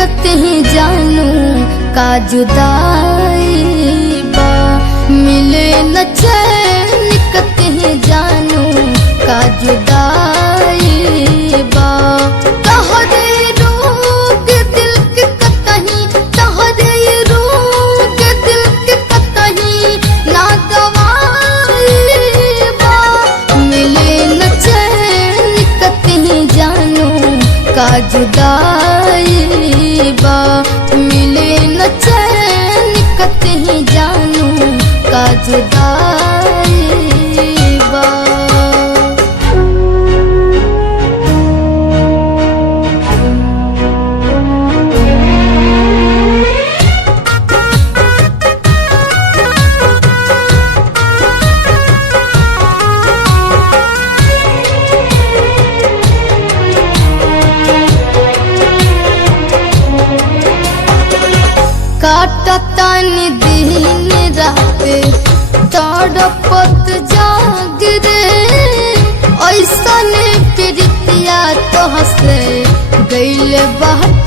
कतहीं जानू का जुदाई बा। मिले न चैन कतहीं जानू का जुदाई बा। तोहरे रोग दिल के कतहीं, तोहरे रोग दिल के कतहीं ना दवाई बा। मिले न चैन कतहीं जानू का जुदाई बा। मिले न चैन कतहीं जानू का जुदाई बा। काटतानी दिन रात तड़पत जाग रे। ऐसन प्रीतिया तोहसे गइल बाटे